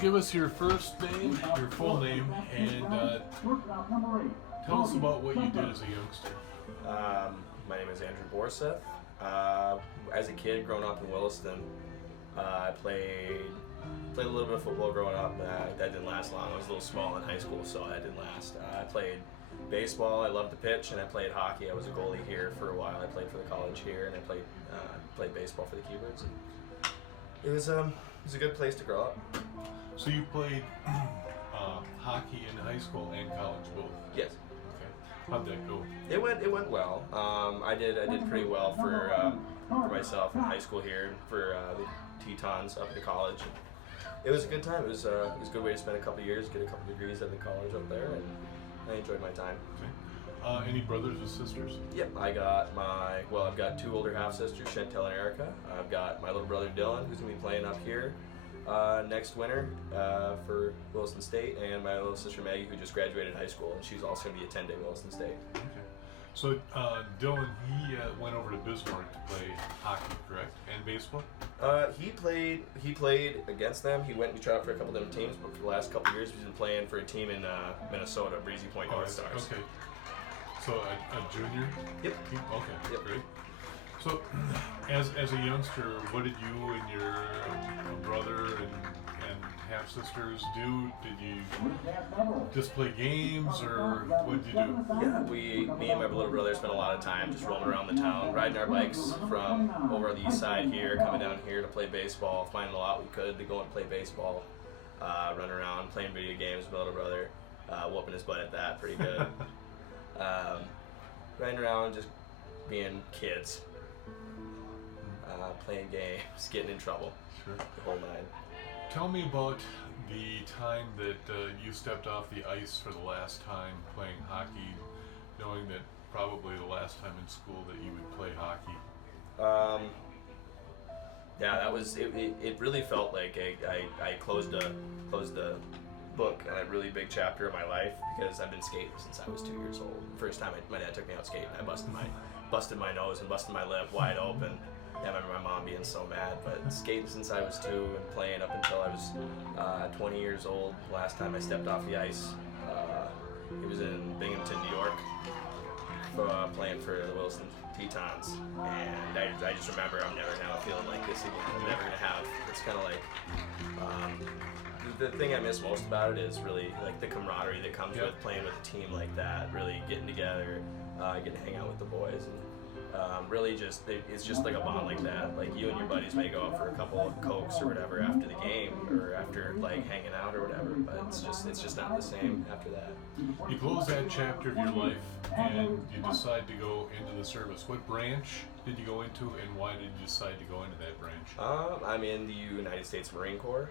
give us your first name, your full name, and tell us about what you did as a youngster. My name is Andrew Borseth. As a kid, growing up in Williston, I played a little bit of football growing up. That didn't last long. I was a little small in high school, so that didn't last. I played baseball. I loved the pitch, and I played hockey. I was a goalie here for a while. I played for the college here, and I played baseball for the Keybirds. And it was a good place to grow up. So you played hockey in high school and college both? Yes. Okay. How'd that go? It went well. I did pretty well for myself in high school here for the Tetons up at the college. It was a good time. It was a good way to spend a couple of years, get a couple of degrees at the college up there, and I enjoyed my time. Okay. Any brothers or sisters? Yep, I've got two older half sisters, Chantel and Erica. I've got my little brother Dylan, who's gonna be playing up here next winter for Williston State, and my little sister Maggie, who just graduated high school, and she's also gonna be attending Williston State. Okay. So Dylan, he went over to Bismarck to play hockey, correct? And baseball? He played against them. He went and tried out for a couple of different teams, but for the last couple of years, he's been playing for a team in Minnesota, Breezy Point North Stars. Okay. So a junior? Yep. Okay. Yep. Great. So, as a youngster, what did you and your brother and half sisters do? Did you just play games, or what did you do? Yeah, me and my little brother spent a lot of time just rolling around the town, riding our bikes from over on the east side here, coming down here to play baseball, finding a lot we could to go and play baseball, run around, playing video games with my little brother, whooping his butt at that pretty good. Riding around, just being kids, playing games, getting in trouble, Sure. the whole nine. Tell me about the time that you stepped off the ice for the last time playing hockey, knowing that probably the last time in school that you would play hockey. Yeah, that was it. It really felt like I closed a book and a really big chapter of my life, because I've been skating since I was 2 years old. The first time my dad took me out skating, I busted my nose and busted my lip wide open. I remember my mom being so mad, but skating since I was 2 and playing up until I was 20 years old. Last time I stepped off the ice, it was in Binghamton, New York, playing for the Williston Tetons, and I just remember I'm never gonna have a feeling like this again. I'm never gonna have. It's kind of like the thing I miss most about it is really like the camaraderie that comes with playing with a team like that. Really getting together, getting to hang out with the boys, and really just it's just like a bond like that. Like you and your buddies may go out for a couple of cokes or whatever after the game, or after like hanging out or whatever. But it's just not the same after that. You close that chapter of your life and you decide to go into the service. What branch did you go into, and why did you decide to go into that branch? I'm in the United States Marine Corps.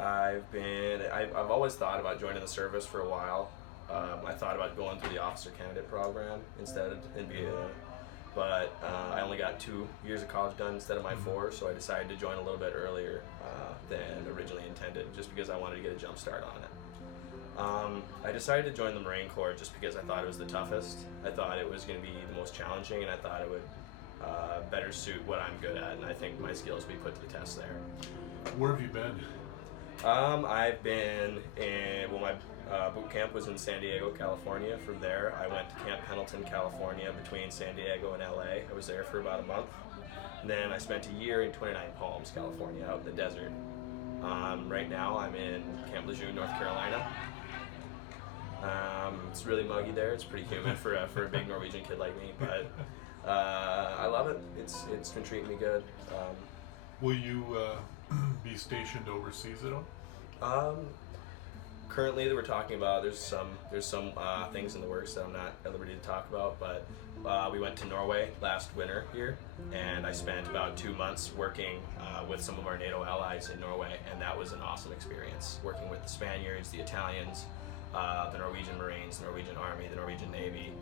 I've always thought about joining the service for a while. I thought about going through the officer candidate program instead, but I only got 2 years of college done instead of my 4, so I decided to join a little bit earlier than originally intended, just because I wanted to get a jump start on it. I decided to join the Marine Corps just because I thought it was the toughest. I thought it was going to be the most challenging, and I thought it would better suit what I'm good at, and I think my skills will be put to the test there. Where have you been? I've been my boot camp was in San Diego, California. From there, I went to Camp Pendleton, California, between San Diego and LA. I was there for about a month. And then I spent a year in 29 Palms, California, out in the desert. Right now, I'm in Camp Lejeune, North Carolina. It's really muggy there. It's pretty humid for a big Norwegian kid like me, but I love it. It's been treating me good. Will you be stationed overseas at all? Currently, that we're talking about, there's some things in the works that I'm not at liberty to talk about, but we went to Norway last winter here, and I spent about 2 months working with some of our NATO allies in Norway, and that was an awesome experience, working with the Spaniards, the Italians, the Norwegian Marines, the Norwegian Army, the Norwegian Navy,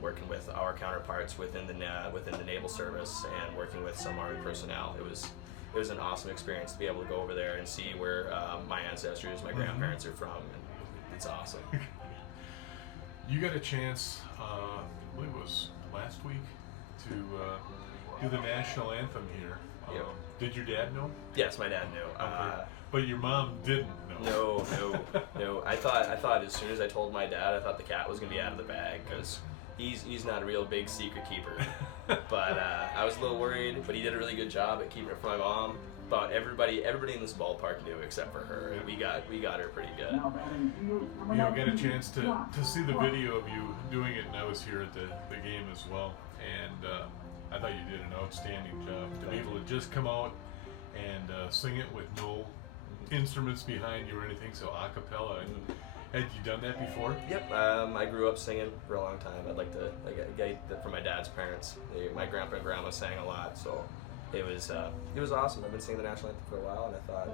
working with our counterparts within the naval service, and working with some Army personnel. It was an awesome experience to be able to go over there and see where my ancestors, my grandparents are from, and it's awesome. You got a chance, I believe it was last week, to do the national anthem here You know. Did your dad know? Yes, my dad knew. Okay. But your mom didn't know. No. I thought as soon as I told my dad, I thought the cat was gonna be out of the bag because he's not a real big secret keeper. But I was a little worried, but he did a really good job at keeping it from my mom. But everybody in this ballpark knew except for her. And we got her pretty good. You know, get a chance to see the video of you doing it, and I was here at the game as well. And I thought you did an outstanding job to be able to just come out and sing it with no instruments behind you or anything, so a cappella. And had you done that before? Yep. I grew up singing for a long time. I'd like to get that from my dad's parents. My grandpa and grandma sang a lot, so it was awesome. I've been singing the national anthem for a while, and I thought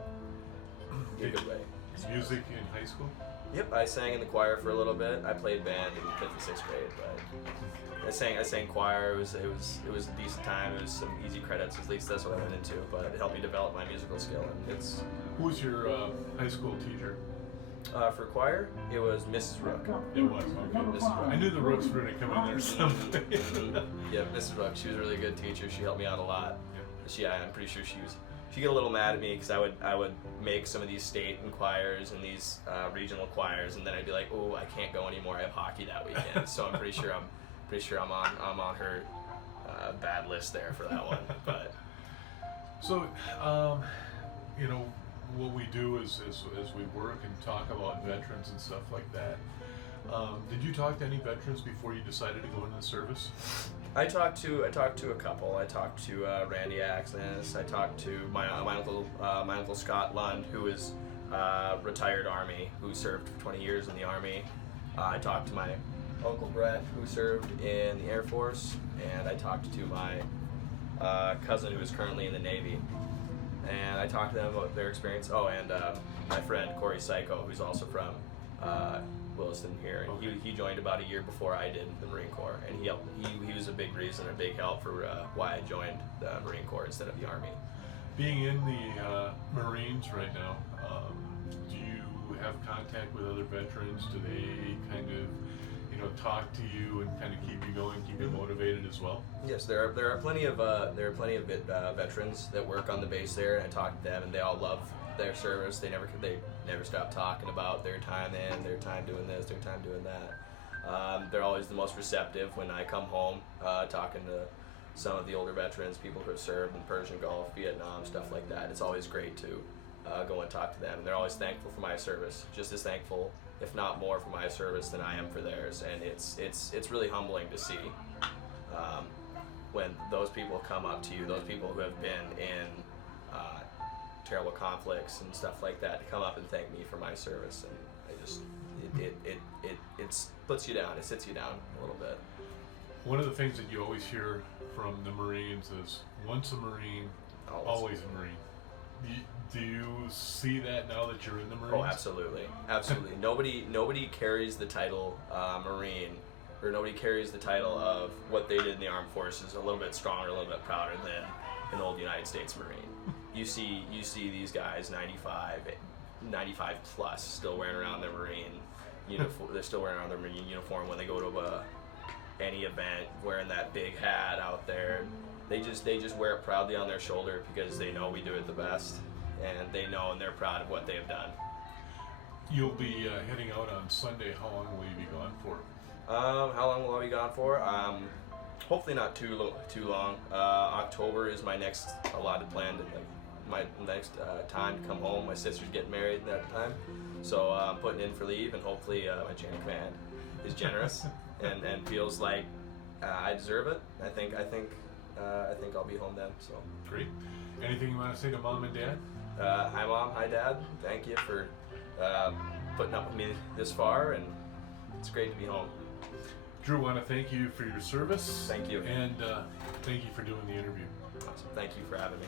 in a good way. Music in high school? Yep. I sang in the choir for a little bit. I played band in 5th and 6th grade, but I sang choir. It was a decent time. It was some easy credits. At least that's what I went into. But it helped me develop my musical skill. And Who was your high school teacher? For choir, it was Mrs. Rook. It was, okay. Mrs. Rook. I knew the Rooks were going to come in there someday. Yeah, Mrs. Rook. She was a really good teacher. She helped me out a lot. I'm pretty sure she'd get a little mad at me because I would make some of these state and choirs and these regional choirs, and then I'd be like, oh, I can't go anymore. I have hockey that weekend. So I'm pretty sure I'm on her bad list there for that one. But so, you know, what we do is we work and talk about veterans and stuff like that. Did you talk to any veterans before you decided to go into the service? I talked to a couple. I talked to Randy Axness. I talked to my uncle Scott Lund, who is retired Army, who served for 20 years in the Army. I talked to my Uncle Brett, who served in the Air Force, and I talked to my cousin, who is currently in the Navy. And I talked to them about their experience. Oh, and my friend Corey Psycho, who's also from Williston here, and he joined about a year before I did the Marine Corps, and he was a big reason, a big help for why I joined the Marine Corps instead of the Army. Being in the Marines right now, do you have contact with other veterans? Do they kind of, you know, talk to you and kind of keep you going, keep you motivated as well? Yes, there are plenty of veterans that work on the base there, and I talk to them, and they all love their service. They never stop talking about their time in, their time doing this, their time doing that. They're always the most receptive when I come home, talking to some of the older veterans, people who have served in Persian Gulf, Vietnam, stuff like that. It's always great to go and talk to them. They're always thankful for my service, just as thankful, if not more, for my service than I am for theirs. And it's really humbling to see when those people come up to you, those people who have been in terrible conflicts and stuff like that, to come up and thank me for my service. And it puts you down, it sits you down a little bit. One of the things that you always hear from the Marines is, once a Marine, always a Marine. Do you see that now that you're in the Marines? Oh, absolutely. Nobody carries the title Marine, or nobody carries the title of what they did in the armed forces a little bit stronger, a little bit prouder than an old United States Marine. You see these guys 95 plus still wearing around their Marine uniform. They're still wearing around their Marine uniform when they go to any event, wearing that big hat out there. They just wear it proudly on their shoulder because they know we do it the best, and they know and they're proud of what they've done. You'll be heading out on Sunday. How long will you be gone for? How long will I be gone for? Hopefully not too long. October is my next allotted plan, my next time to come home. My sister's getting married at that time, so I'm putting in for leave, and hopefully my chain of command is generous and feels like I deserve it. I think I'll be home then. So great. Anything you want to say to Mom and Dad? Hi Mom, hi Dad. Thank you for putting up with me this far, and it's great to be home. Drew, I want to thank you for your service. Thank you. And thank you for doing the interview. Awesome. Thank you for having me.